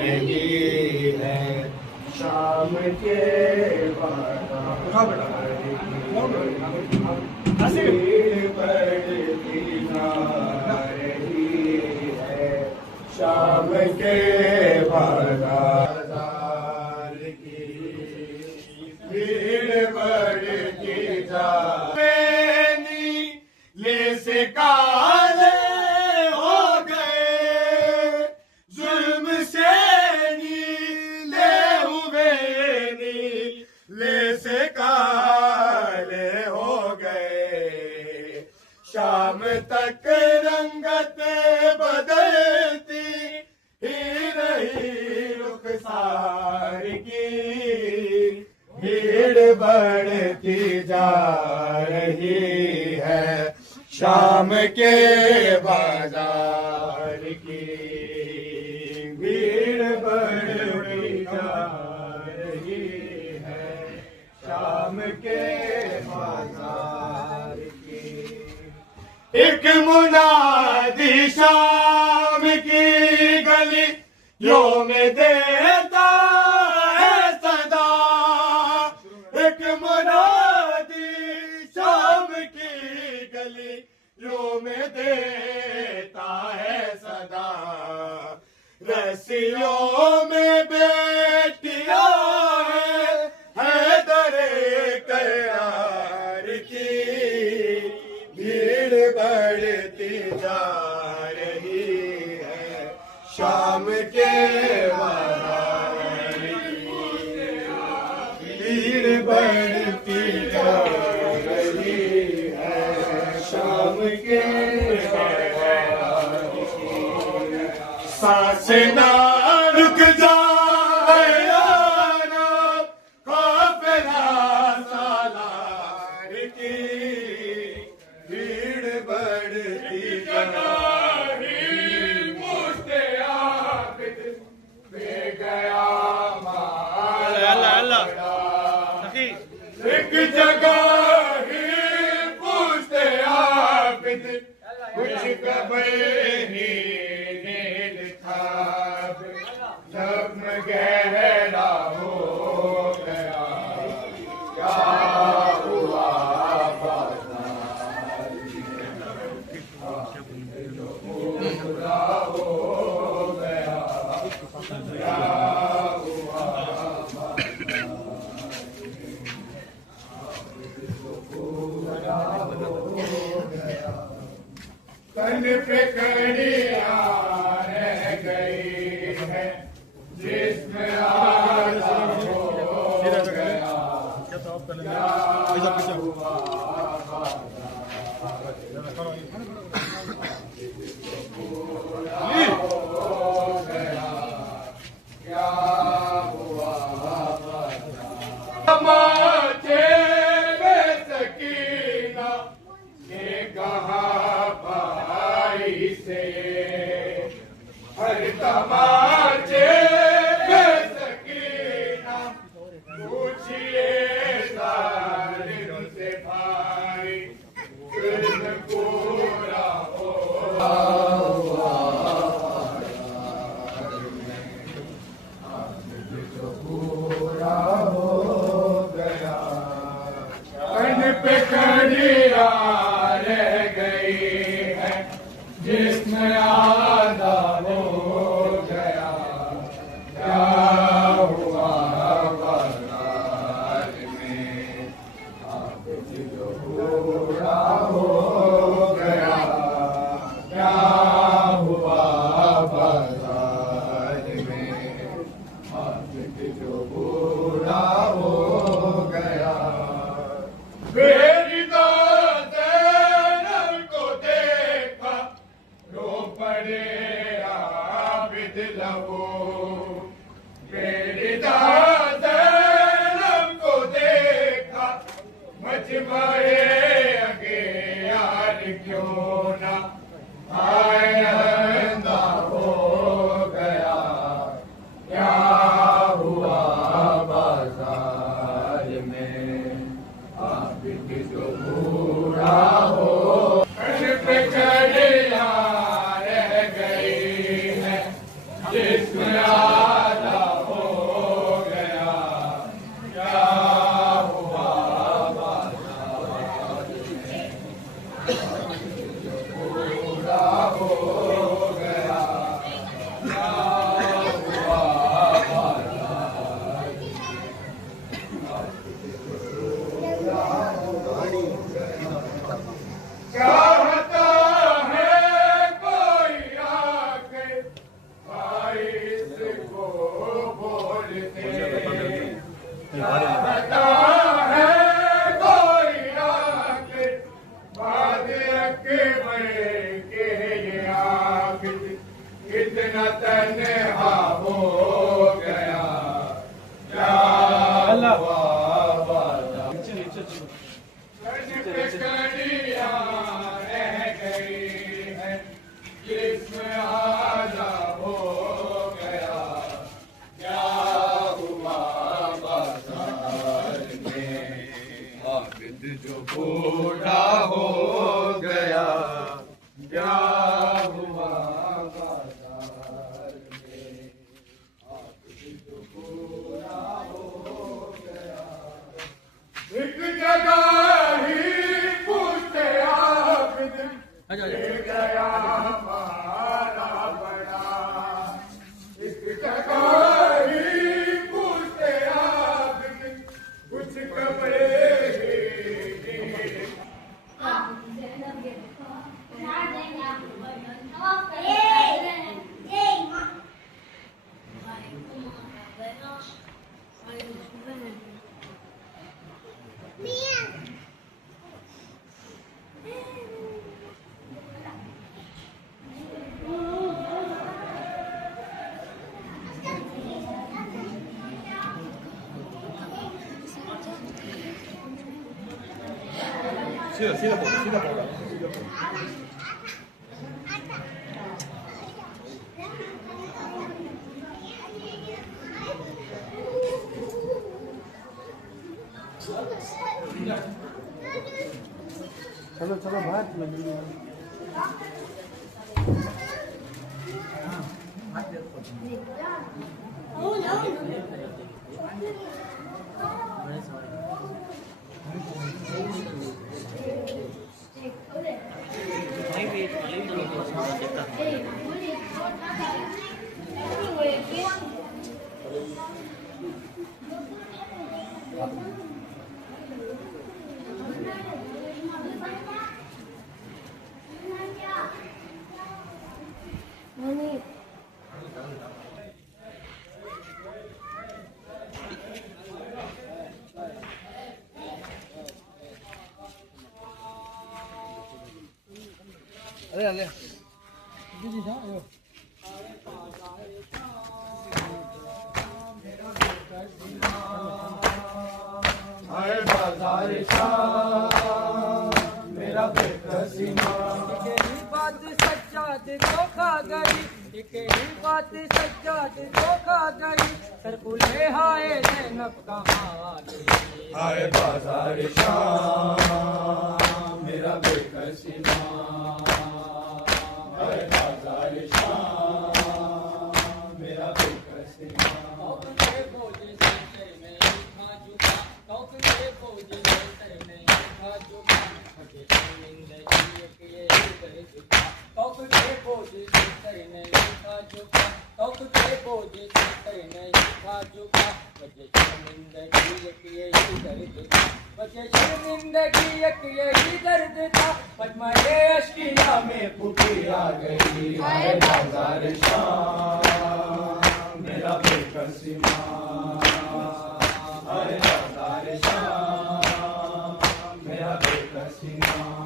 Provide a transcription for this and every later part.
रही है शाम के बढ़ती जा रही है शाम के बाजार की भीड़ बढ़ती जा ले से काले हो गए जुल्म से नीले हुए नीले से काले हो गए शाम तक रंगत बदलती ही रही रुखसार की भीड़ बढ़ती जा रही है शाम के बाजार की भीड़ बढ़ती जा रही है शाम के बाजार की एक मुनादी शाम की गलियों में देता है सदा एक मुनादी शाम की गलियों में देता है सदा रस्सियों में बेटिया है दरे करार की भीड़ बढ़ती जा रही है शाम के बाजार की भीड़ बढ़ती जा रही है शाम के सांस ना रुक जाए काफिला सालार की भीड़ बढ़ती जा रही मुझे आबिद में गया माला एक जगह ही पूछते आबिद कुछ कबर ही नील था जब गहरा हो गया क्या हुआ बाजार पूरा हो गया क्या हुआ तन पे कड़ियां रह गई है जिसमें आजा हो गया क्या हुआ क्या हुआ तमाचे में सकीना ने कहा से हर तमाचे में सकीना पूछिए जालिम से भाई जुल्म पूरा हो पूरा हो गया कन पे कड़िया रह गई जिसमें आधा हो गया क्या हुआ बाजार में आप जो पूरा हो गया क्या हुआ बाजार में आप जो पूरा हो गया मेरी पड़े आबिद लबो मेरी दादरम को देखा मजमरे अगे यार क्यों ना आयंदा हो गया क्या हुआ बाजार में आबिद जो पूरा हो पे चढ़िया रह गई है कड़ियाँ रह गई है जिसमें आधा हो गया क्या हुआ बाजार में आबिद जो बूढ़ा हो गया क्या हुआ बाजार में आबिद जो बूढ़ा हो गया एक जगह ही पूछते आबिद मिल गया हमारा बड़ा एक जगह ही पूछते आबिद कुछ कपड़े सीधा बोलो चलो चलो बात अरे अरे दीदी जाओ आए बाजार शाह मेरा बेकसीमा बात सच्चात धोखा गई एक ही बात सच्चात धोखा गई सरकुले हाय जैनब कहाँ आए बाजार शाह मेरा बेकसीमा आए बाजार शाह मेरा बेकसीमा अश्किया में फूटी आ गई आए बाजार शाह मेरा बेकसीमा आए बाजार शाह मेरा बेकसीमा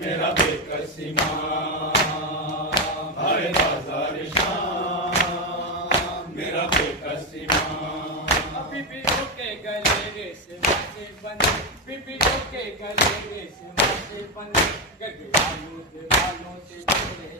मेरा बेकसीमा आए बाजार शाह मेरा बेकसीमा पिपीओ के गले रेशम से बने पिपीओ के गले रेशम से बने गगवालों के बालों से तेरे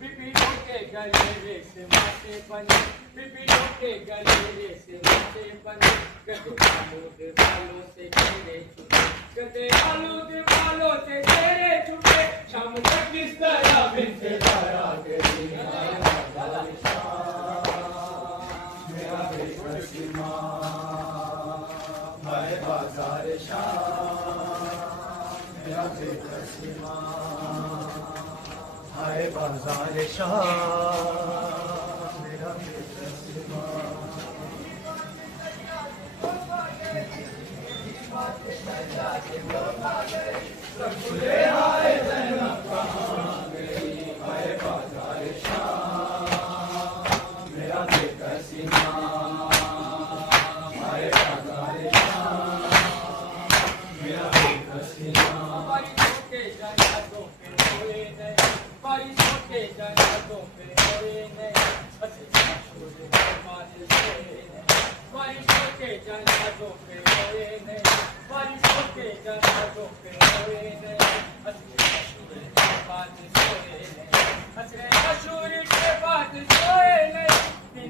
पिपीओ के गले रेशम से बने पिपीओ के गले रेशम से बने गगवालों के बालों से तेरे छुपे गगवालों के बालों से तेरे छुपे शाम तक किस तरह बिनते तारा गई मेरा बेकसीमा आए बाजार शाह मेरा बेकसीमा आए बाजार शाह मेरा बेकसीमा खुले बारिशों के जनाजों पे कोई नहीं, हंसी मशहूर बादल सोए नहीं, बारिशों के जनाजों पे कोई नहीं, बारिशों के जनाजों पे कोई नहीं, हंसी मशहूर बादल सोए नहीं, हंसी मशहूर के बादल सोए नहीं,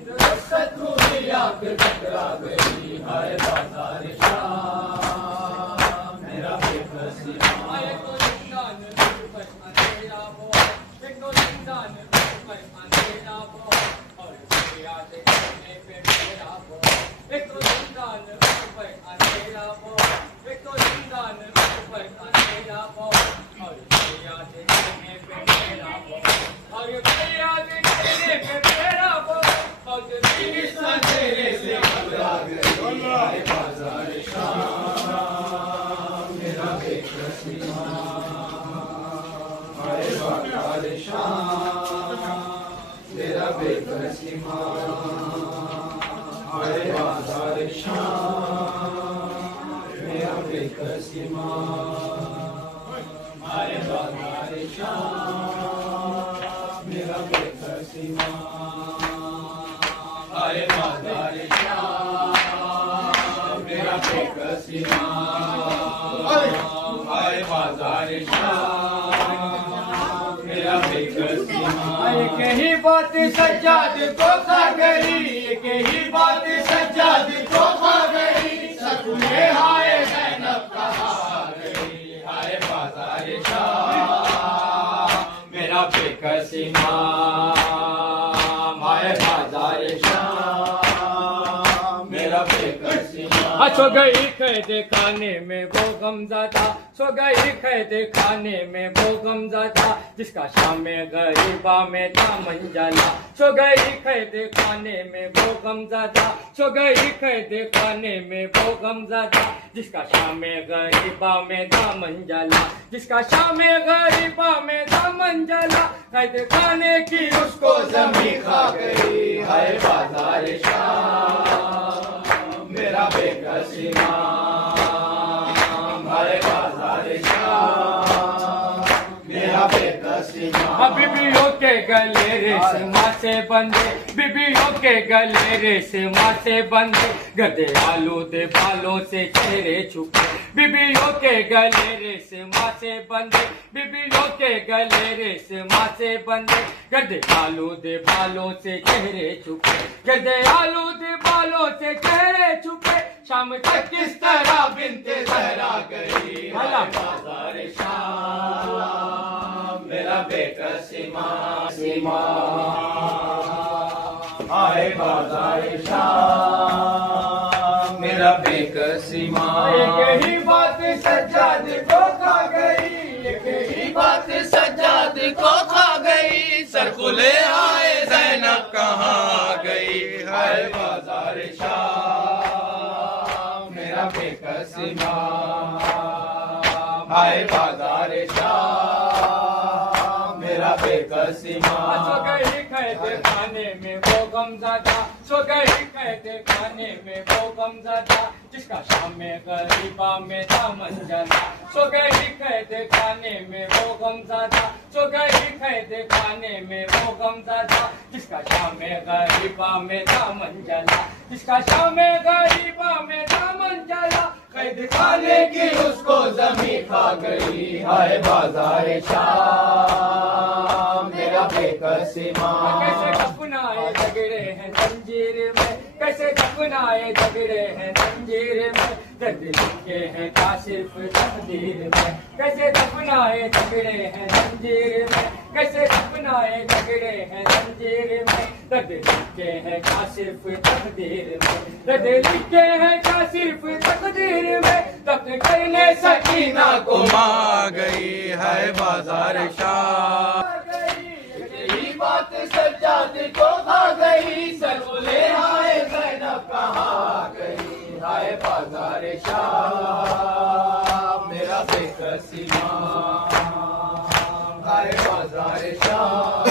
सतूरी आग टकरा गई हाय बाजार शाम मेरा बेबसी आए तो जिंदान पर अंधेरा हुआ, एक तो जिंदान पर अंधेरा हुआ, और याद करने पे मेरा हुआ, एक तो जिंदान पर अंधेरा हुआ, एक तो जिंदान पर अंधेरा हुआ, और याद करने पे मेरा हुआ, और याद करने पे मेरा हुआ, और इस अंधेरे से घबरा गई हाय बाजार शाम मेरा बेबसी हाय बाजार शाम मेरा बेबसी हाय बाजार शाम मेरा बेबसी हाय बाजार शाम मेरा बेबसी हाय बाजार शाम मेरा बेबसी हाय बाजार शाम मेरा बेबसी एक ही बात सज्जाद को खा गई, एक ही बात सज्जाद को खा गई, सकुले हाय ज़ैनब कहा गई हाय बाजार शाम मेरा बेकसी हाय बाजार शाम मेरा बेकसी सो गई कैद खाने में वो गमज़दा, सो गई कैद खाने में वो गमज़दा, जिसका शाम गरीबा में दामन जला, सो गई कैद खाने में वो गमज़दा, सो गई कैद खाने में वो गमज़दा, जिसका शाम गरीबा में दामन जला, जिसका शाम गरीबा में दामन जला, कैद खाने की उसको ज़मीं खा गई हाय बाजार शाम मेरा बेकसी हाय बाजार शाम मेरा बेकसी बीबियों के गले रेशमा से बंधे, बीबियों के गले रेशमा से बंधे, गधे आलूदे बालों से चेहरे छुपे, बीबियों के गले रेशमा से बंधे, बीबियों के गले रेशमा से बंधे, गधे आलूदे बालों से चेहरे छुपे, गधे आलूदे बालों से चेहरे छुपे, शाम तक किस तरह बिनते ज़हरा गई हाय बाजार शाम मेरा बेकसी हाय बाजार शाम मेरा बेकसी एक ही बात सज्जाद को खा गई, एक ही बात सज्जाद को खा गई, सरकुले हाय ज़ैनब कहाँ गई हाय बाजार शाम मेरा बेकसी हाय बाजार शाम मेरा बेकसी सो गई कैद खाने में वो गमज़दा, सो गई कैद खाने में वो गमज़दा, जिसका शाम गरीबा में दामन जला, सो गई कैद खाने में वो गमज़दा, सो गई कैद खाने में वो गमज़दा, जिसका शाम गरीबा में दामन जला, जिसका शाम गरीबा में दामन जला, कैद खाने की उसको ज़मीं खा गई हाय बाजार शाम मेरा बेकसी कैसे दफनाए झगड़े हैं जंजीर में, कैसे दफनाए झगड़े हैं जंजीर में, दर्द लिखे हैं का सिर्फ तकदीर में, कैसे दफनाए झगड़े हैं जंजीर में, कैसे दफनाए झगड़े हैं जंजीर में, दर्द लिखे हैं का सिर्फ तकदीर में, दर्द लिखे हैं का सिर्फ तकदीर में, तक करने सकीना को मार गई है बाजार शाम यही बात सज्जाद को खा गई, सरकुले हाय ज़ैनब कहाँ गई हाय बाजार शाम मेरा बेकसी हाय बाजार शाम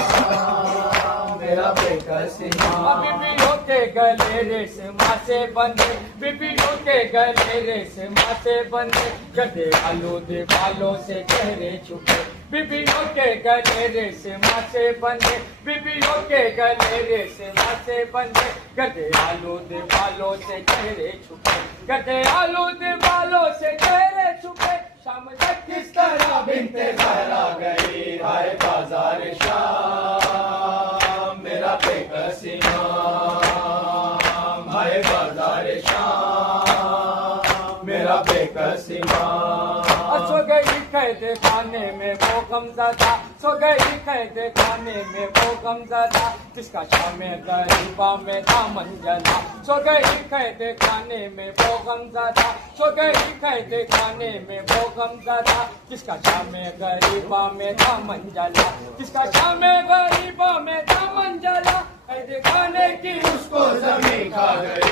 मेरा बेकसी बीबियों के के गले रेशमा से बंधे, बीबियों के गले रेशमा से बंधे, गधे आलू दे बालों से चेहरे छुपे, बीबियों के गले रेशमा से बंधे, बीबियों के गले रेशमा से बंधे, गधे आलू दे बालों से चेहरे छुपे, गधे आलू दे बालों से चेहरे छुपे, शाम तक किस तरह बिनते सहरा गई हाय बाजार शाम, मेरा बेकसी नाम हाय बाजार शाम, मेरा बेकसी नाम। सो गई कैद खाने में वो गमज़दा, सो गई कैद खाने में वो गमज़दा, जिसका शाम गरीबा में दामन जला, सो गई कैद खाने में वो गमज़दा, सो गई कैद खाने में वो गमज़दा, जिसका शाम गरीबा में दामन जला, जिसका शाम गरीबा में दामन जला, कैद खाने की उसको जमीन खा गई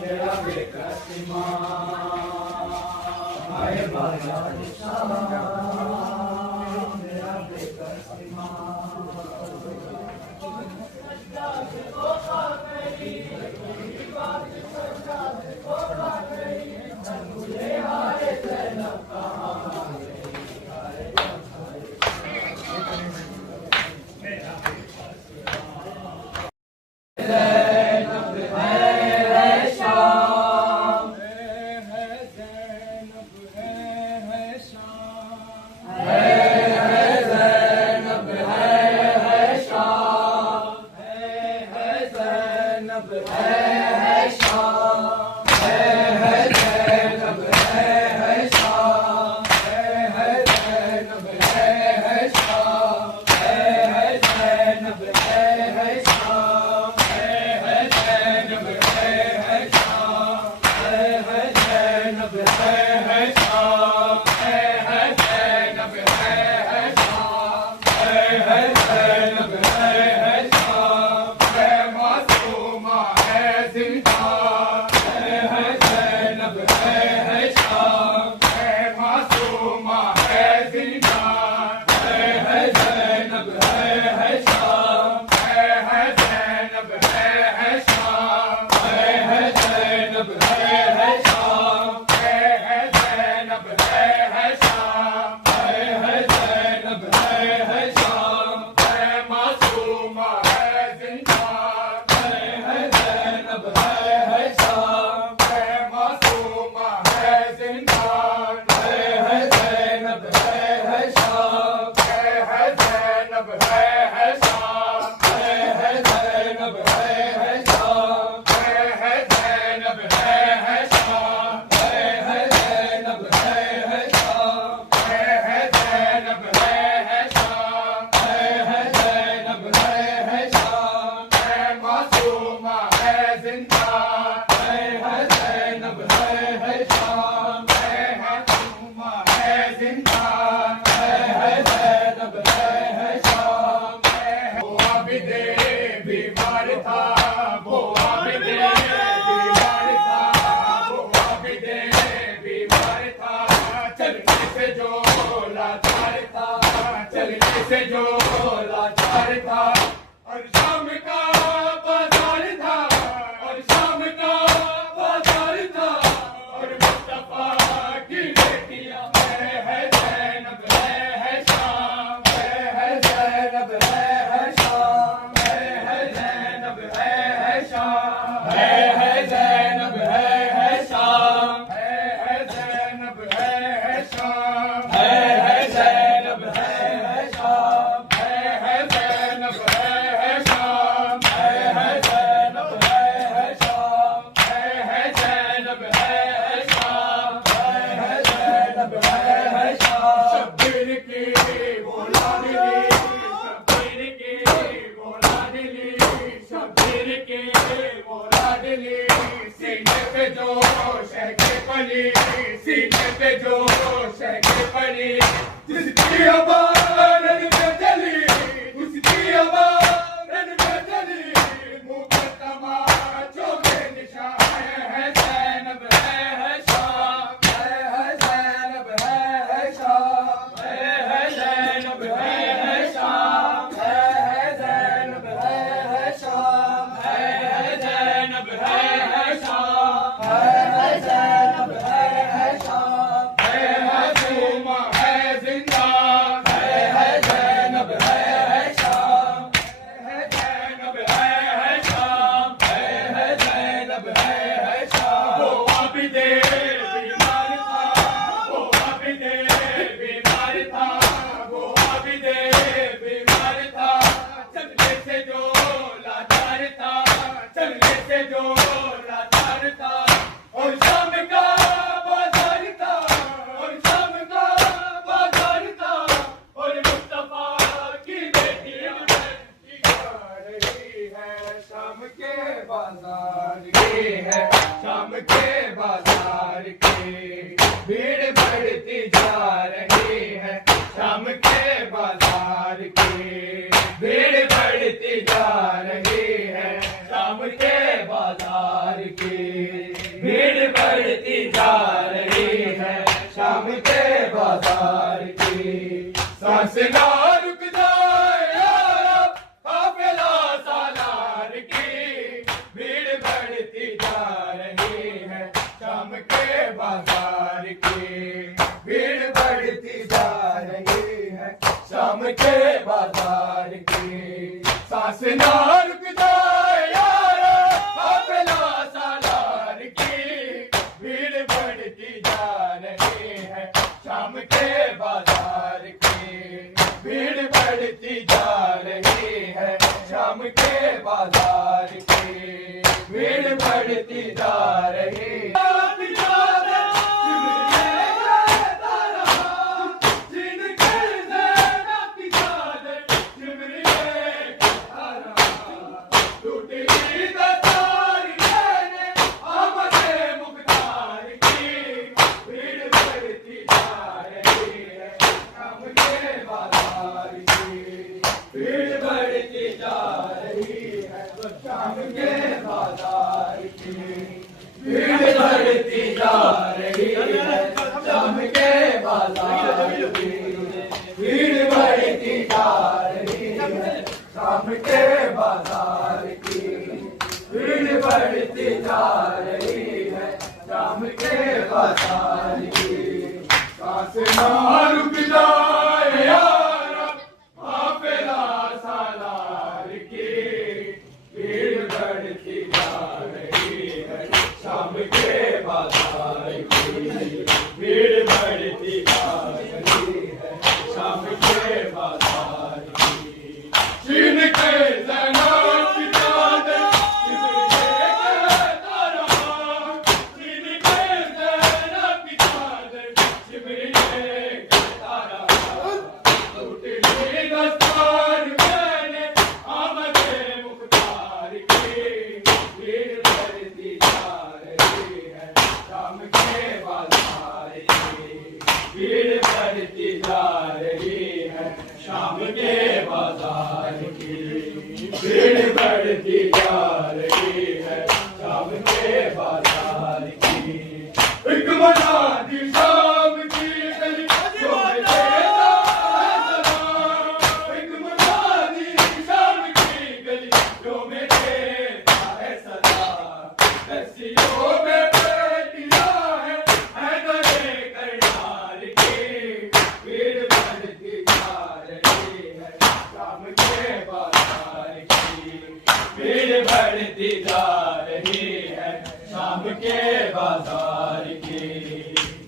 मेरा बेकसी हाय बाजार शाम, मेरा बेकसी से जो लाचार था और शाम का बाजार था और शाम का बाजार था और मुस्तफा की बेटियां है ज़ैनब है शाम है ज़ैनब है शाम है ज़ैनब है शाम है ज़ैनब है शाम है ज़ैनब है शाम है ज़ैनब है शाम है ज़ैनब शाम के बाजार की। सांस ना रुक जाए यारा काफिला सालार की, भीड़ बढ़ती जा रही है शाम के बाजार की, भीड़ बढ़ती जा रही है शाम के बाजार की, भीड़ बढ़ती जा रही है। शाम के बाजार की भीड़ बढ़ती जा रही है, शाम के बाजार की। सांस ना रुक जाए यारा काफिला सालार की, भीड़ बढ़ती जा रही है शाम के बाजार की, भीड़ बढ़ती जा रही है शाम के बाजार की। चीन के ज़ैनब की चादर चिमटे कहता रहा, चीन के ज़ैनब की चादर चिमटे कहता रहा, टूटली दस्तार मैंने आमद मुख्तार की, भीड़ बढ़ती जा रही है शाम के बाजार की, भीड़ बढ़ती जा रही है शाम के बाजार की, भीड़ बढ़ती जा रही है शाम के बाजार की। एक मनादी शाम की गली जो मैं देता है सलाम, एक मनादी शाम की गली जो मैं देता है सलाम, रस्सियों में बैठिया है हैदरे करनाल की, भीड़ बढ़ती जा रही है शाम के बाजार की, भीड़ बढ़ती जा रही है शाम के बाजार की,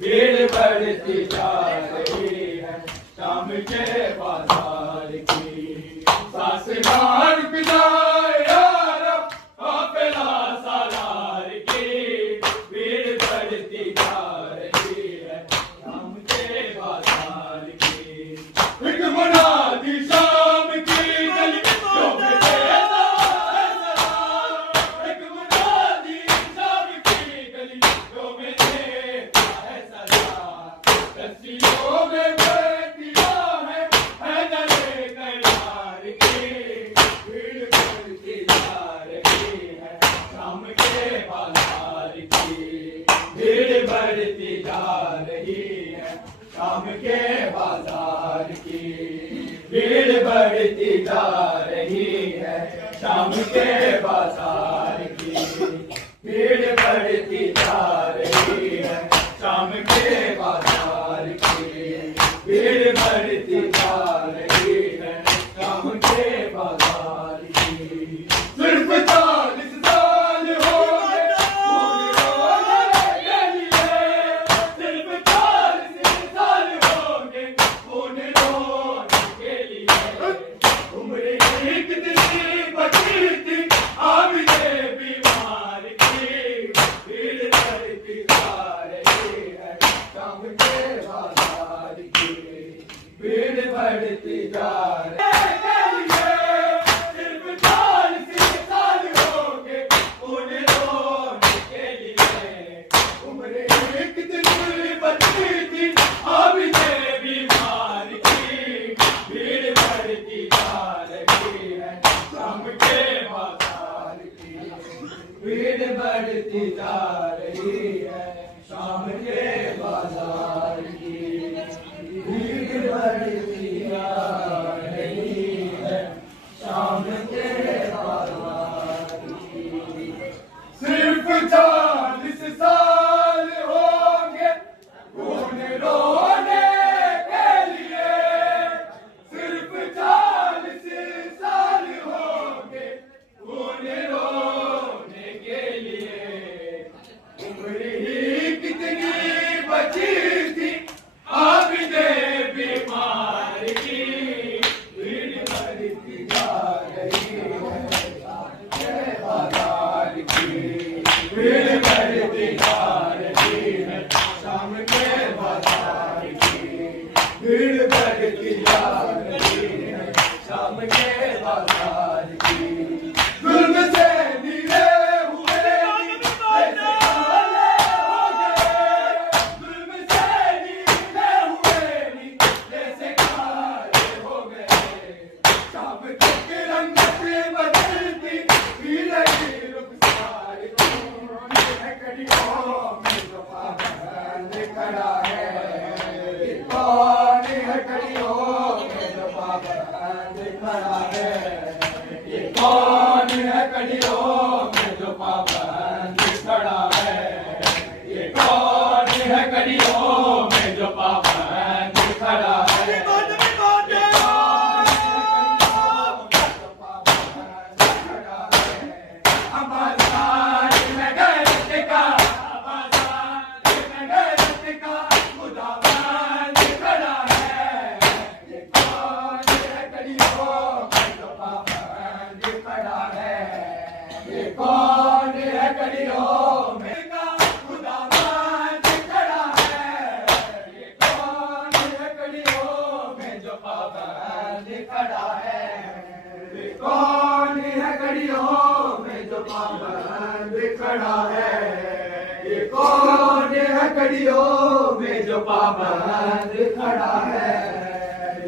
भीड़ बढ़ती जा रही है शाम के बाजार की। सांस ना रुक जाए यारा काफिला सालार की, भीड़ बढ़ती जा रही है शाम के बाजार की। एक मुनादी शाम की गली जो मैं देता है सलाम, एक मुनादी शाम की गली जो मैं देता है सलाम, रस्सियों में बैठिया है हैदरे करनाल की, भीड़ बढ़ती जा रही है शाम के बाजार की, भीड़ बढ़ती जा रही है शाम के बाजार की, भीड़ बढ़ती जा रही है शाम के बाजार की, भीड़ बढ़ती जा रही है शाम के बाजार की, भीड़ बढ़ती जा रही है शाम के बाजार की। सिर्फ 40 साल हो गए खून रोने के लिए, सिर्फ 40 साल हो गए खून रोने के लिए, उम्र की कितनी बची थी आमिने बीमार की, भीड़ बढ़ती जा रही है शाम के बाजार की, भीड़ बढ़ती जा रही है। सिर्फ 40 साल हो गए खून रोने के लिए, उम्र की कितनी बची थी आमिने बीमार की, भीड़ बढ़ती जा रही है शाम के बाजार की, भीड़ बढ़ती जा रही है शाम के बाजार की, भीड़ बढ़ती जा रही है शाम के बाजार की। सिर्फ 40 साल होंगे खून रोने के लिए, कौन है कड़ियों में जो पाबंद खड़ा है? ये कौन है कड़ियों में जो पाबंद खड़ा है? कौन है कड़ियों में खुदाबंद खड़ा है? ये कौन है कड़ियों में जो पाबंद खड़ा है? ये कौन है कड़ियों में जो पाबंद खड़ा है? ये कौन है कड़ियों में जो पाबंद खड़ा है?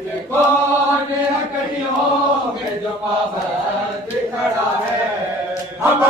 ये कौन है कड़ियों में जो पाबंद खड़ा है? हम